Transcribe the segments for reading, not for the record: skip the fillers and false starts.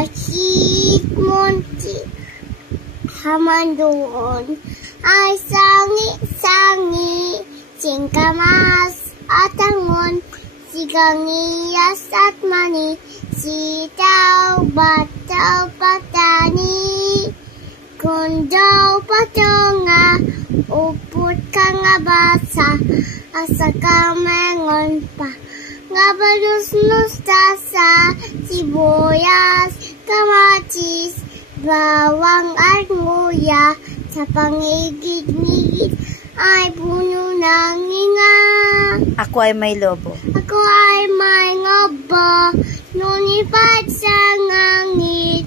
Kahit muntik haman doon ay sangi-sangi, singkamas at angon, sigang iyas at mani, sitaw, bataw, patani. Kung daw patunga, upot ka nga basa, asa ka mengon pa. Nga balus mustasa, sibuyas, kamatis, bawang at nguya, sa pangigid-ngigid ay puno ng inga. Ako ay may lobo. Ako ay may ngobo, nunipad sa ngangit.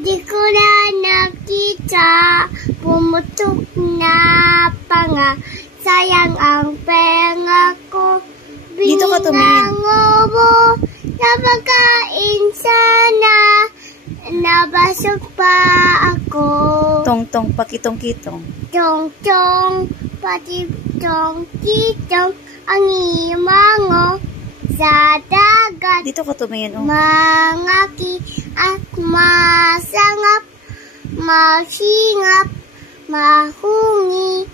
Di ko na nakita, pumutok na pa nga, sayang ang penga ko. Dito ka tumingin. Binangobo, napakain sana, nabasok pa ako. Tong-tong, pakitong-kitong. Tong-tong, patitong-kitong, ang imango sa dagat. Dito ka tumingin, oh. Mangaki at masangap, masingap, mahungi,